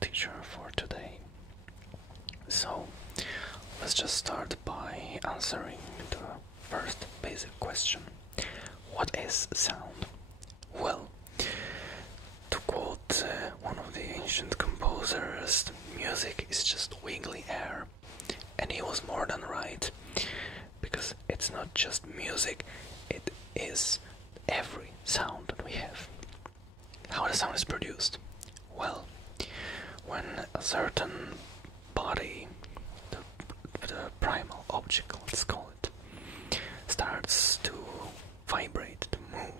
teacher for today. So let's just start by answering the first basic question. What is sound? Well, to quote one of the ancient composers, music is just wiggly air. And he was more than right, because it's not just music, it is every sound that we have. How the sound is produced? Well, when a certain body, the primal object, let's call it, starts to vibrate, to move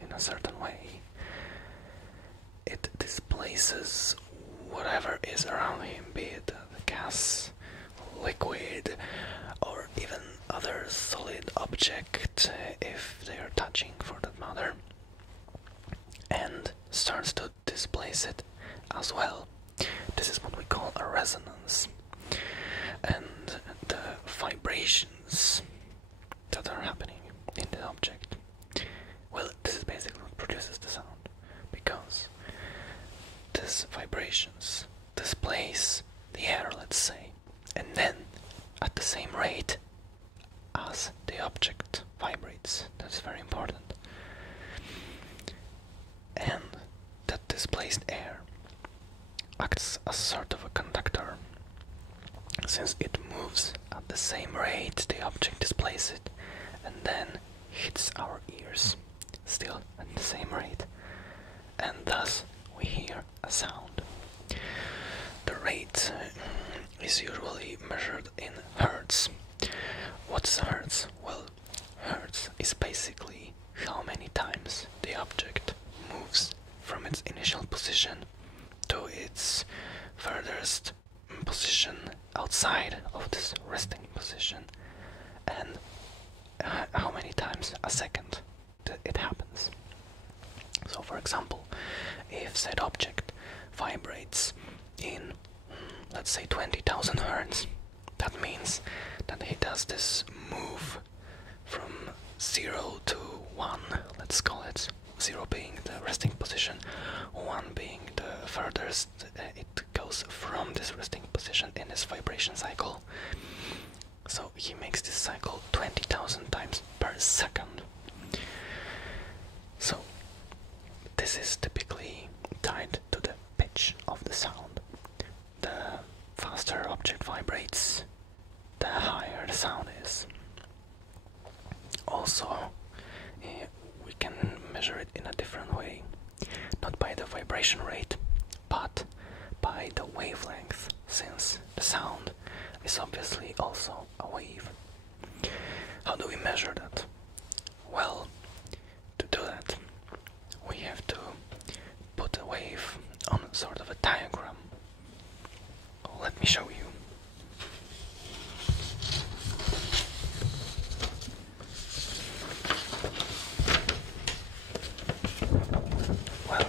in a certain way, it displaces whatever is around him, be it the gas, liquid, or even other solid object, if they are touching for that matter, and starts to displace it as well. This is what we call a resonance. And the vibrations that are happening in the object, well, this is basically what produces the sound, because these vibrations displace the air, let's say, and then at the same rate as the object vibrates. That's very important. And that displaced air acts as sort of a conductor. Since it moves at the same rate, the object displaces it and then hits our ears, still at the same rate, and thus we hear a sound. The rate is usually measured in hertz. What's hertz? Well, hertz is basically how many times the object moves from its initial position to its furthest position outside of this resting position, and how many times a second it happens. So for example, if said object vibrates in, let's say, 20,000 hertz, that means that he does this move from 0 to 1, let's call it, 0 being the resting position, 1 being the furthest it goes from this resting position in this vibration cycle. So he makes this cycle 20,000 times per second. So this is typically tied to the pitch of the sound. The faster object vibrates, the higher the sound is. Also, we can measure it in a different way, not by the vibration rate, but by the wavelength, since the sound is obviously also a wave. How do we measure that? Well, to do that, we have to put a wave on sort of a diagram. Let me show you. Well,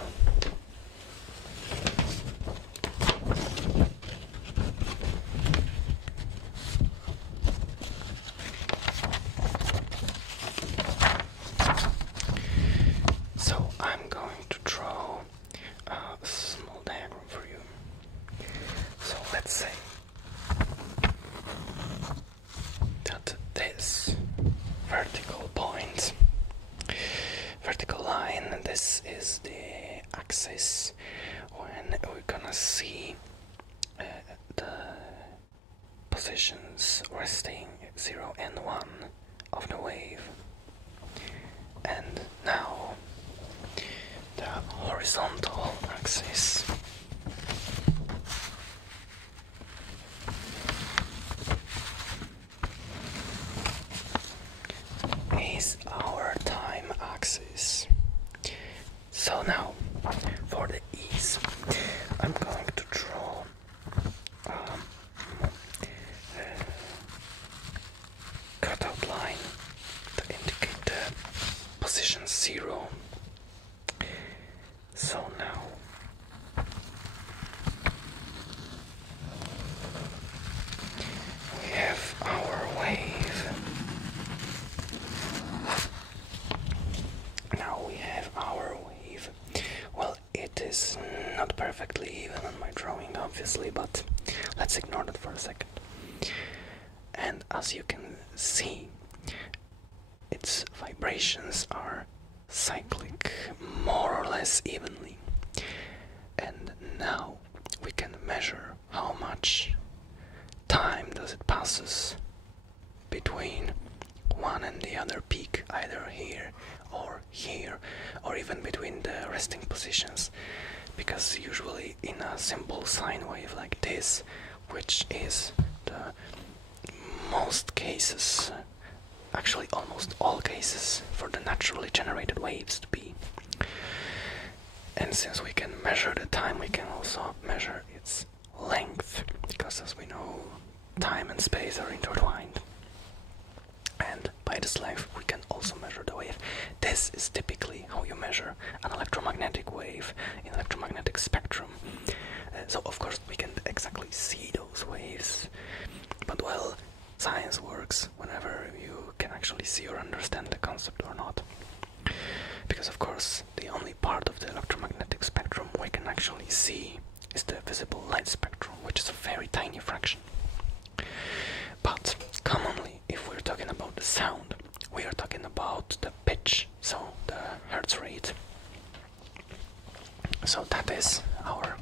so I'm going to draw a small diagram for you. So let's say that this vertical point, vertical line, this is the axis when we're gonna see the positions resting 0 and 1 of the wave. And now the horizontal axis is our time axis. So now, for the ease, I'm going to draw a cutout line to indicate the position 0. So now not perfectly even on my drawing, obviously, but let's ignore that for a second. And as you can see, its vibrations are cyclic, more or less evenly. And now we can measure how much time does it passes between one and the other peak, either here, or even between the resting positions, because usually in a simple sine wave like this, which is the most cases, actually almost all cases, for the naturally generated waves to be. And since we can measure the time, we can also measure its length, because as we know, time and space are intertwined. And by this length, we can also measure the wave. This is typically how you measure an electromagnetic wave in electromagnetic spectrum. So of course we can't exactly see those waves, but well, science works whenever you can actually see or understand the concept or not. Because of course the only part of the electromagnetic spectrum we can actually see is the visible light spectrum, which is a very tiny fraction. But commonly, if we're talking about the sound, we are talking about the pitch, so the hertz rate. So that is our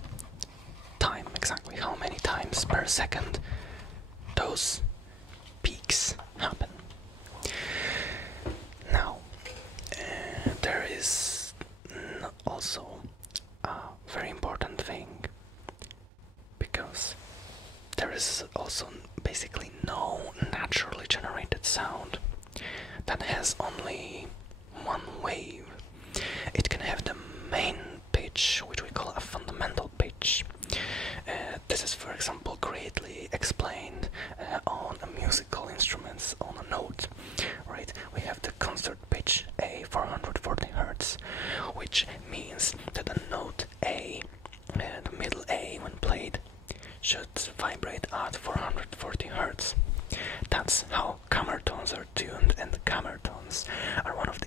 time, exactly how many times per second those peaks happen. Now, there is also a very important thing, because there is also basically no naturally generated sound that has only one wave. It can have the main pitch, which we call a fundamental pitch. This is, for example, greatly explained on a musical instruments on a note, right? We have the concert pitch A, 440 Hz, which means that the note A, the middle A when played, should vibrate at 440 Hz. That's how kammertones are tuned, and the kammertones are one of the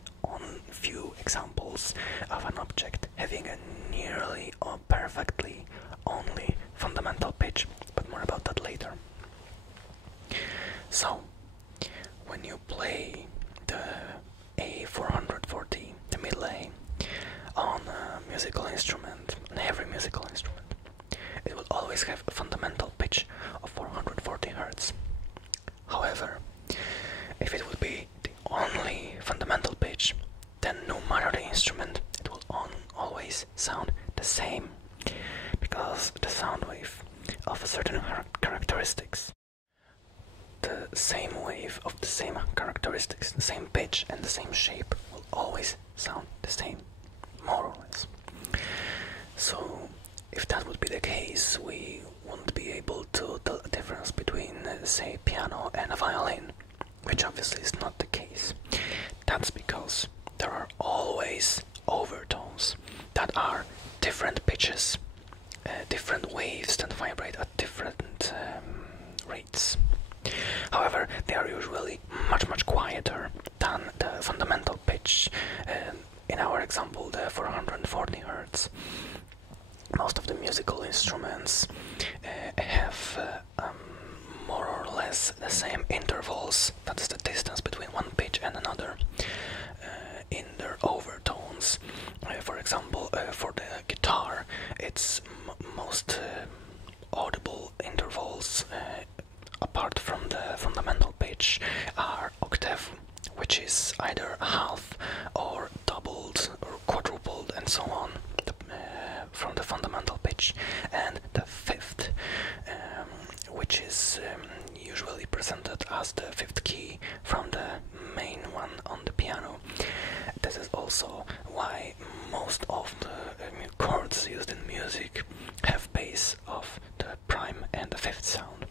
few examples of an object having a nearly or perfectly only fundamental pitch, but more about that later. So, when you play the A440, the middle A, on a musical instrument, on every musical instrument, it will always have a fundamental pitch of 440 Hz. However, if it would be the only fundamental pitch, then no matter the instrument, it will always sound the same, because the sound wave of a certain characteristics, the same wave of the same characteristics, the same pitch and the same shape will always sound the same, more or less. So if that would be the case, we wouldn't be able to tell the difference between, say, piano and a violin, which obviously is not the case. That's because there are always overtones that are different pitches, different waves that vibrate at different rates. However, they are usually much quieter than the fundamental pitch. In our example, the 440 Hz. Most of the musical instruments have more or less the same intervals, that's the distance between one pitch and another, in their overtones. For example, for the guitar, its most audible intervals, apart from the fundamental pitch, are octave, which is either half or doubled or quadrupled and so on, from the fundamental pitch, and the fifth, which is usually presented as the fifth key from the main one on the piano. This is also why most of the chords used in music have bass of the prime and the fifth sound,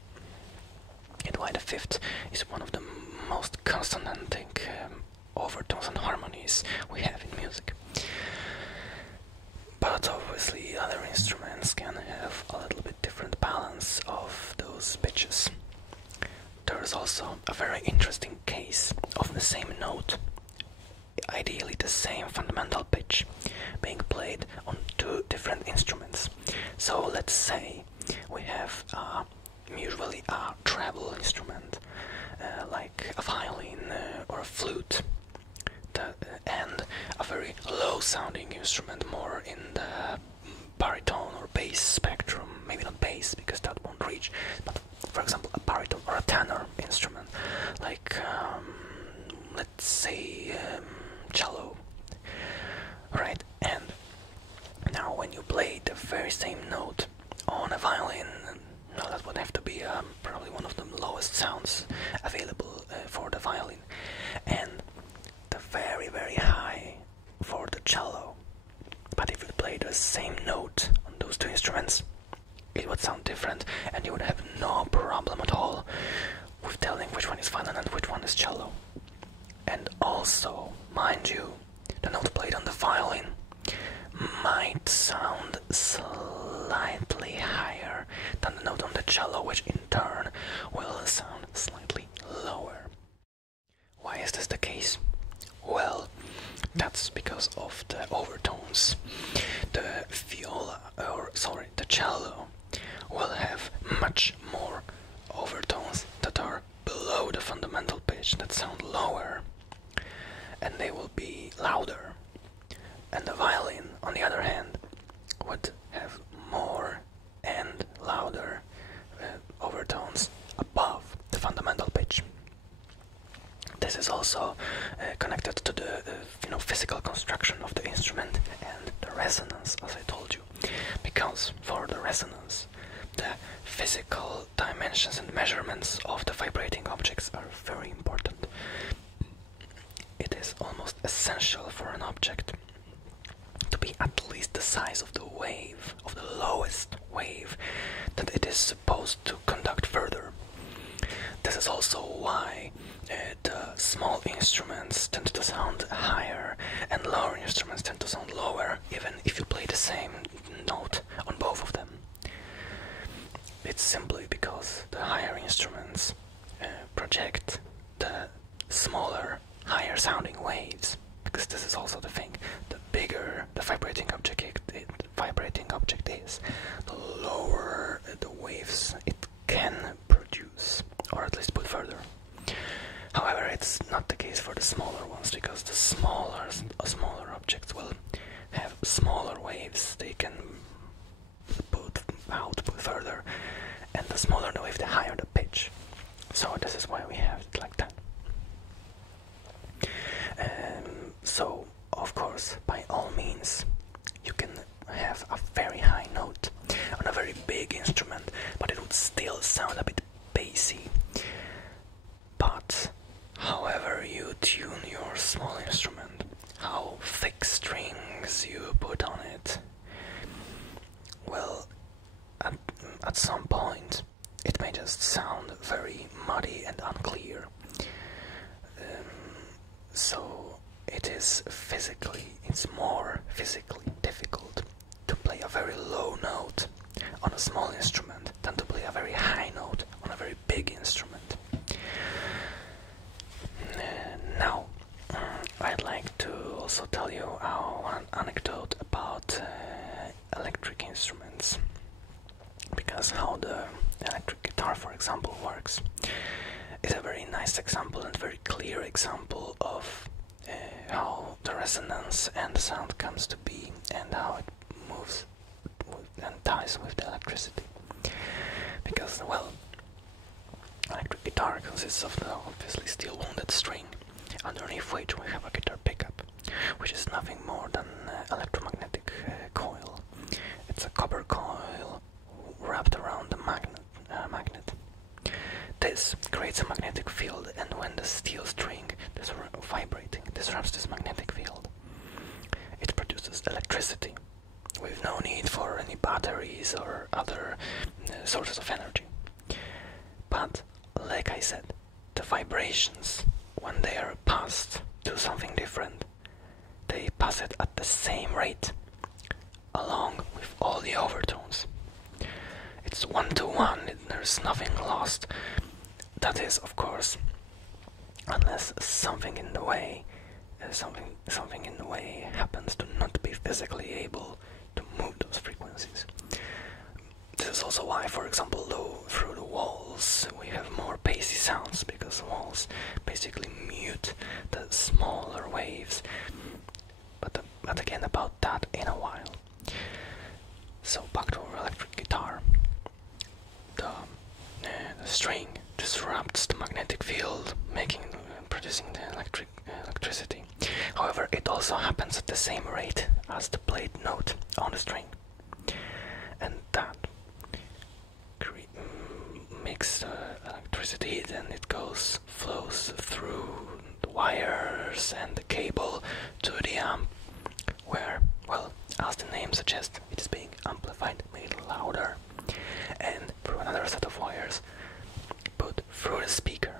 and why the fifth is one of the most consonantic overtones and harmonies we have in music. But obviously other instruments can have a little bit different balance of those pitches. There is also a very interesting case of the same note, ideally the same fundamental pitch, being played on two different instruments. So let's say we have usually a treble instrument, like a violin or a flute, and a very low-sounding instrument, more in the baritone or bass spectrum. Maybe not bass because that won't reach, but for example a baritone or a tenor instrument, like let's say cello, right? And now when you play the very same note on a violin, no, that would have to be probably one of the lowest sounds available for the violin, and the very, very high for the cello. But if you play the same note on those two instruments, it would sound different, and you would have no problem at all with telling which one is violin and which one is cello. And also, mind you, the note played on the violin might sound slightly higher than the note on the cello, which in turn will sound slightly lower. Why is this the case? Well, that's because of the overtones. The the cello will have much more overtones that are below the fundamental pitch, that sound lower, and they will be louder. And the violin, on the other hand, would have more and louder overtones above the fundamental pitch. This is also connected to the physical construction of the instrument and the resonance, as I told you, because for the resonance, the physical dimensions and measurements of the vibrating objects are very important. It is almost essential for an object to be at least the size of the wave, of the lowest wave that it is supposed to conduct further. This is also why the small instruments tend to sound higher and lower instruments tend to sound lower, even if you play the same note on both of them. It's simply because the higher instruments project the smaller, higher sounding waves, because this is also the thing. The bigger the vibrating object is, the lower the waves it can produce, or at least put further. However, it's not the case for the smaller ones, because the smaller objects will have smaller waves they can put further, and the smaller the wave, the higher the pitch. So this is why we have it like that. So, of course, by all means, you can have a very high note on a very big instrument, but it would still sound a bit bassy. But however you tune your small instrument, how thick strings you put on it, well, at some point it may just sound very muddy and unclear. So it's more physically difficult to play a very low note on a small instrument than to play a very high note on a very big instrument. Now, I'd like to also tell you an anecdote about electric instruments, because how the electric guitar, for example, works is a very nice example and very clear example of how the resonance and the sound comes to be, and how it moves and ties with the electricity. Because, well, electric guitar consists of the obviously steel wounded string, underneath which we have a guitar pickup, which is nothing more than electromagnetic coil. It's a copper coil wrapped around the magnet. This creates a magnetic field, and when the steel string is vibrating, disrupts this magnetic field, it produces electricity with no need for any batteries or other sources of energy. But, like I said, the vibrations, when they are passed to something different, they pass it at the same rate, along with all the overtones. It's 1-to-1, there's nothing lost. That is, of course, unless something in the way happens to not be physically able to move those frequencies. also why, for example, through the walls we have more bassy sounds, because walls basically mute the smaller waves. But again, about that in a while. So back to our electric guitar. The string disrupts the magnetic field, producing the electricity. However, it also happens at the same rate as the played note on the string, and that makes the electricity. Then it flows through the wires and the cable to the amp, where, well, as the name suggests, it is being amplified, made louder, and through another set of wires put through the speaker.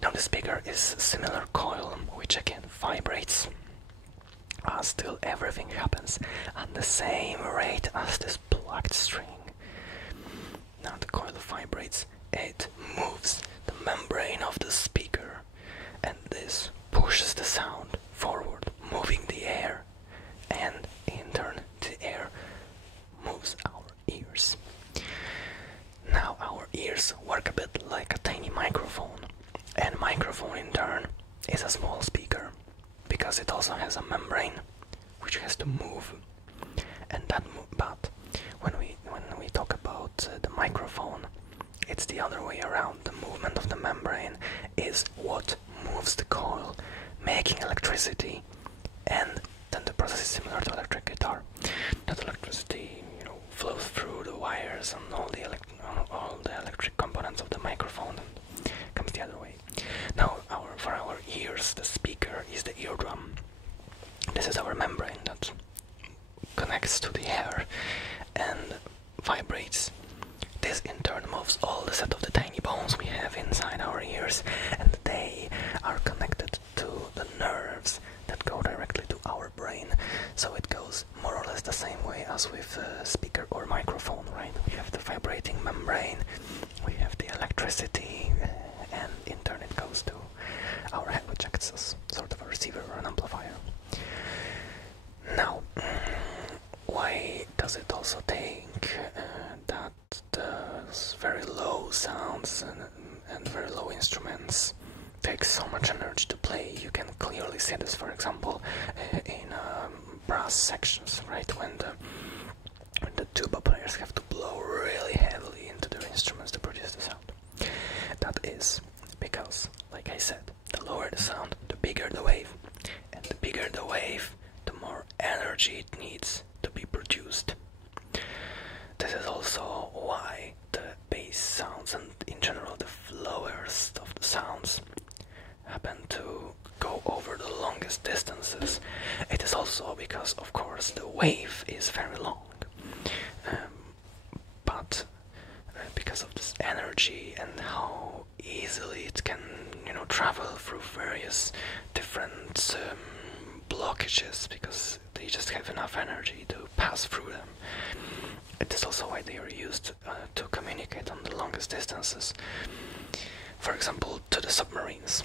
Now the speaker is a similar coil, which again vibrates, as still everything happens at the same rate as this plucked string. Now the coil vibrates, it moves the membrane of the speaker, and this pushes the sound forward, moving the air, and in turn the air moves our ears. Now our ears work a bit like a tiny microphone, and microphone in turn is a small speaker, because it also has a membrane which has to move. And but when we talk about the microphone, it's the other way around. The movement of the membrane is what moves the coil, making electricity, and then the process is similar to electric guitar. That electricity, flows through the wires and all the electric components of the microphone and comes the other way. Now, for our ears, the speaker is the eardrum. This is our membrane that connects to the air and vibrates. This in turn moves all the set of the tiny bones we have inside our ears, and they are connected to the nerves that go directly to our brain. So it goes more or less the same way as with a speaker or microphone, right? We have the vibrating membrane, we have the electricity, and in turn it goes to our head, which acts as sort of a receiver or an amplifier. Now, why does it also take that those very low sounds and very low instruments take so much energy to play? You can clearly see this, for example, in brass sections, right? When the tuba players have to blow really heavily into their instruments to produce the sound. That is because, like I said, the lower the sound, the bigger the wave, and the bigger the wave, the more energy it needs to be produced. This is also why the bass sounds and in general the lowest of the sounds happen to go over the longest distances. It is also because, of course, the wave is very long, but because of this energy and how easily it can, travel through various different blockages, because they just have enough energy to pass through them. It is also why they are used to communicate on the longest distances. For example, to the submarines.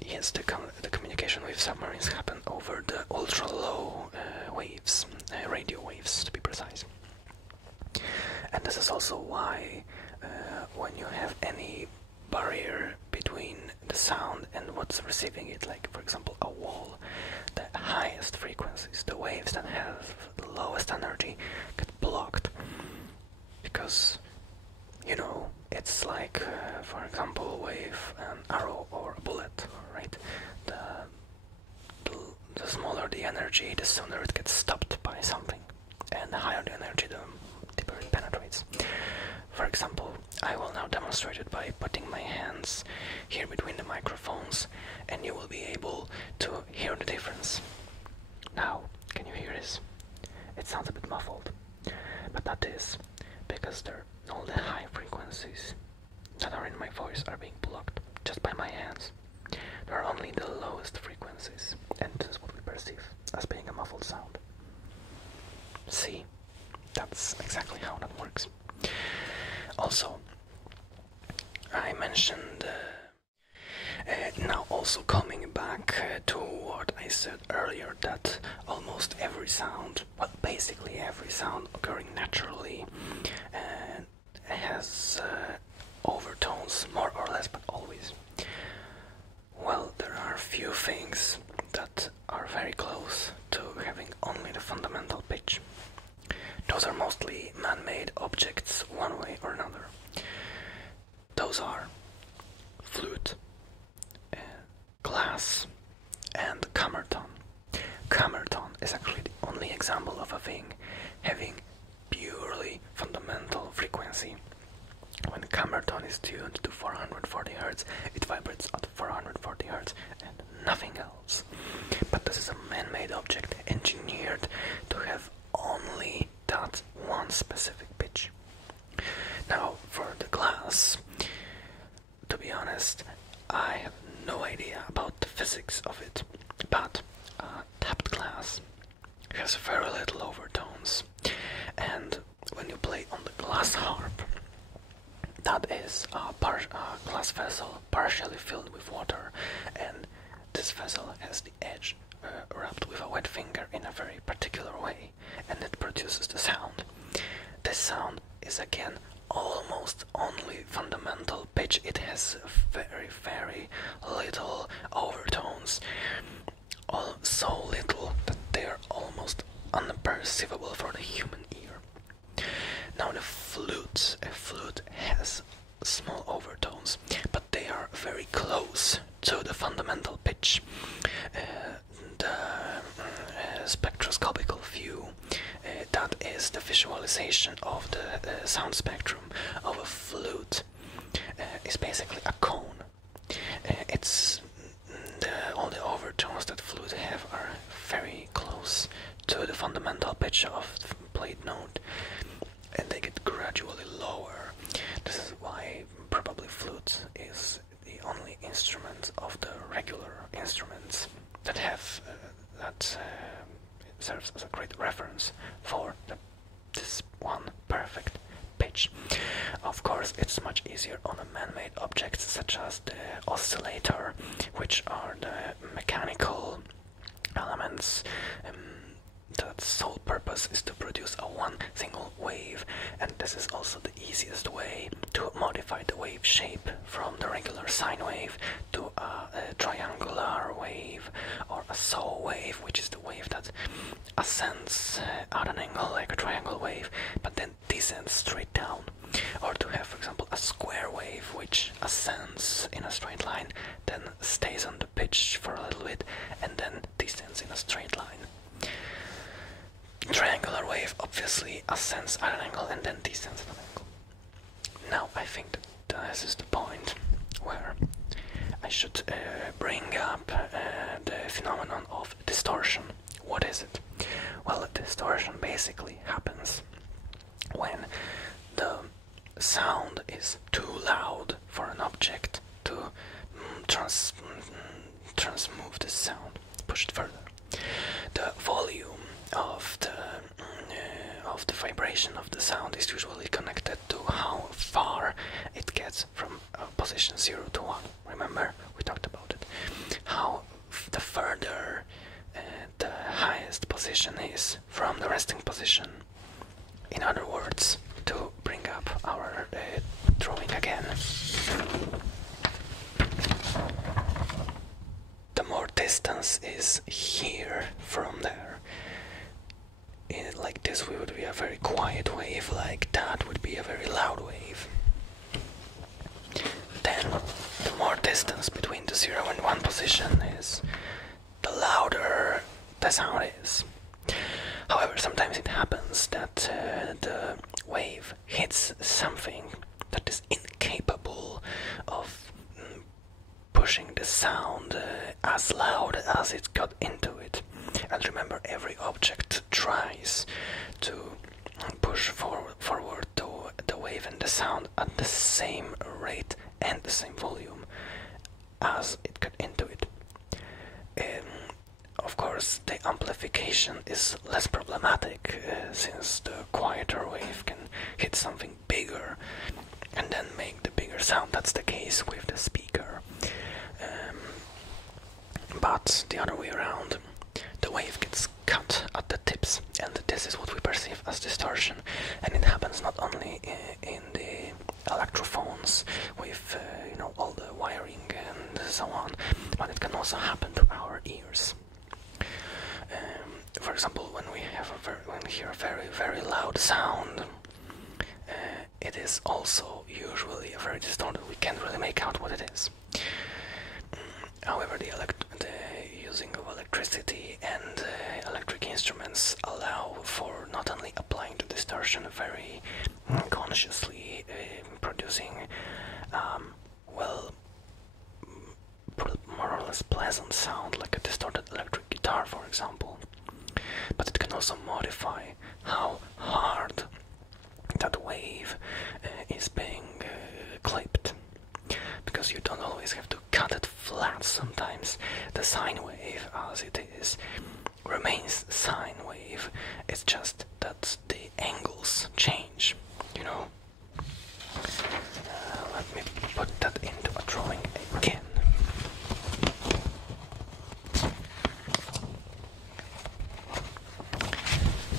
Yes, the communication with submarines happen over the ultra-low waves, radio waves to be precise. And this is also why when you have any barrier between the sound and what's receiving it, like for example a wall, the highest frequencies, the waves that have the lowest energy, get blocked, because it's like for example with an arrow or a bullet, right? The smaller the energy, the sooner it gets stopped by something, and the higher the energy, the deeper it penetrates. For example, I will now demonstrate it by putting my hands here between the microphones, and you will be able to hear the difference. Now, can you hear this? It sounds a bit muffled, but that is because all the high frequencies that are in my voice are being blocked just by my hands. There are only the lowest frequencies, and this is what we perceive as being a muffled sound. See? That's exactly how that works. Also, I mentioned, now also coming back to what I said earlier, that almost every sound, well, basically every sound occurring naturally, mostly man-made objects one way or another. Those are flute, glass, and camerton. Camerton is actually the only example of a thing having purely fundamental frequency. When camerton is tuned to 440 Hz, it vibrates at 440 Hz and nothing else. But this is a man-made object engineered to have only that one specific pitch. Now, for the glass, to be honest, I have no idea about the physics of it, but tapped glass has very little overtones, and when you play on the glass harp, that is a glass vessel partially filled with water, and this vessel has the edge wrapped with a wet finger in a very particular way, and it produces the sound. This sound is again almost only fundamental pitch. It has very, very little overtones, so little that they are almost unperceivable for the human ear. Now a flute has small overtones, but they are very close to the fundamental pitch. The spectroscopical view, that is the visualization of the sound spectrum of a flute, is basically a cone. All the overtones that flute have are very close to the fundamental pitch of the played note, and they get gradually lower. This is why probably flute is the only instrument of the regular instruments that have serves as a great reference for this one perfect pitch. Of course, it's much easier on a man-made objects such as the oscillator, which are the mechanical elements that sole purpose is to produce a one single wave, and this is also the easiest way to modify the wave shape from the regular sine wave to a triangular wave or a saw wave, which is the wave that ascends at an angle like a triangle wave but then descends straight down, or to have, for example, a square wave which ascends in a straight line, then stays on the pitch for a little bit and then descends in a straight line. Triangular wave obviously ascends at an angle and then descends at an angle. Now I think that this is the point where I should bring up the phenomenon of distortion. What is it? Well, distortion basically happens when the sound is too loud for an object to transmove the sound, push it further. The volume of the vibration of the sound is usually connected to how far it gets from position 0 to 1. Remember, we talked about it. How the further the highest position is from the resting position. In other words, to bring up our drawing again, the more distance is here from there. Like this would be a very quiet wave, like that would be a very loud wave. Then the more distance between the 0 and 1 position is, the louder the sound is. However, sometimes it happens that the wave hits something that is incapable of pushing the sound as loud as it got into it. And remember, every object tries to push forward to the wave and the sound at the same rate and the same volume as it got into it. Of course, the amplification is less problematic since the quieter wave can hit something bigger and then make the bigger sound. That's the case with the speaker. But the other way around, the wave gets cut at the tips, and this is what we perceive as distortion. And it happens not only in the electrophones with all the wiring and so on, but it can also happen to our ears. For example, when we hear a very, very loud sound is also usually very distorted. We can't really make out what it is. However, the using of electricity and electric instruments allow for not only applying the distortion very consciously, producing well, more or less pleasant sound like a distorted electric guitar, for example, but it can also modify how hard that wave is being clipped, because you don't always have to cut it flat. Sometimes the sine wave, as it is, remains sine wave. It's just that the angles change, you know. Let me put that into a drawing again.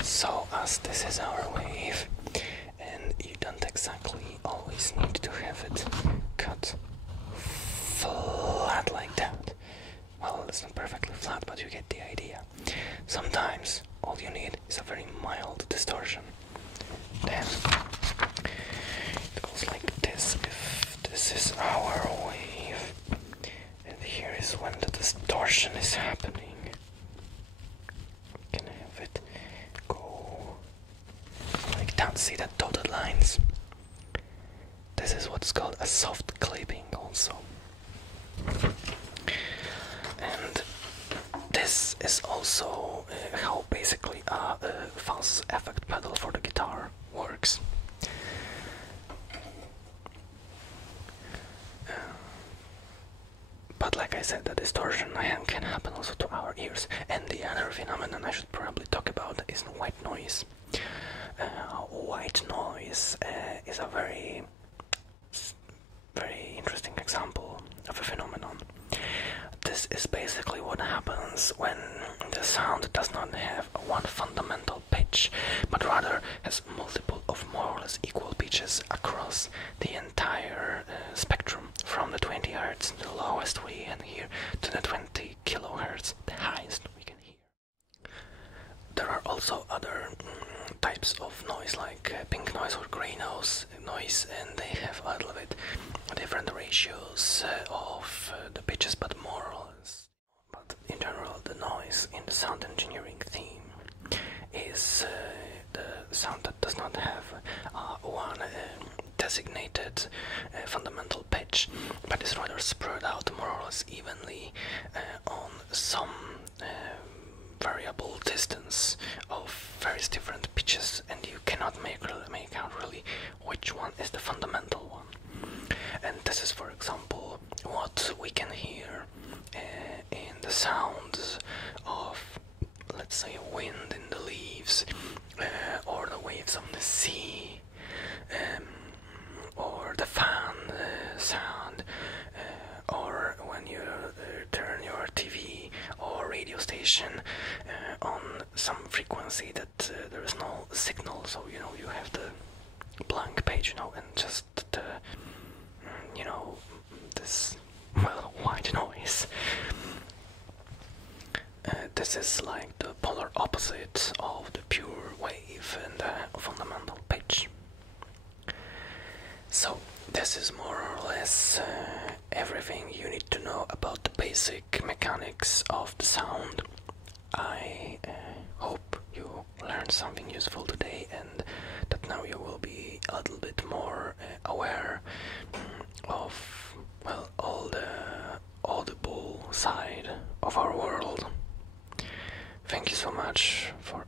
So, as this is our wave, and you don't exactly always need to have it cut flat like that. Well, it's not perfectly flat, but you get the idea. Sometimes all you need is a very mild distortion. Then it goes like this. If this is our wave, and here is when the distortion is happening, we can have it go like that. See that dotted lines? This is what's called a soft clipping also. And this is also how basically a fuzz effect pedal for the guitar works. But like I said, the distortion can happen also to our ears. And the other phenomenon I should probably talk about is white noise. White noise is a very interesting example of a phenomenon. This is basically what happens when the sound does not have one fundamental pitch, but rather has multiple of more or less equal pitches across the entire spectrum, from the 20 Hz, the lowest we can hear, to the 20 kHz, the highest we can hear. There are also other types of noise, like pink noise or grey noise, and they have a little bit different ratios of the pitches, but more or less. But in general, the noise in the sound engineering theme is the sound that does not have one designated fundamental pitch, but is rather spread out more or less evenly on some variable distance of various different pitches, and you cannot make out really which one is the fundamental one. And this is, for example, what we can hear in the sounds of, let's say, wind in the leaves, or the waves on the sea, or the fan sound, or when you turn your TV or radio station on some frequency that there is no signal, so you have the blank page, and just the this white noise. This is like the polar opposite of the pure wave and the fundamental pitch. So this is more or less everything you need to know about the basic mechanics of the sound. I hope you learned something useful today, and that now you will be a little bit more aware of, well, all the audible side of our world. Thank you so much for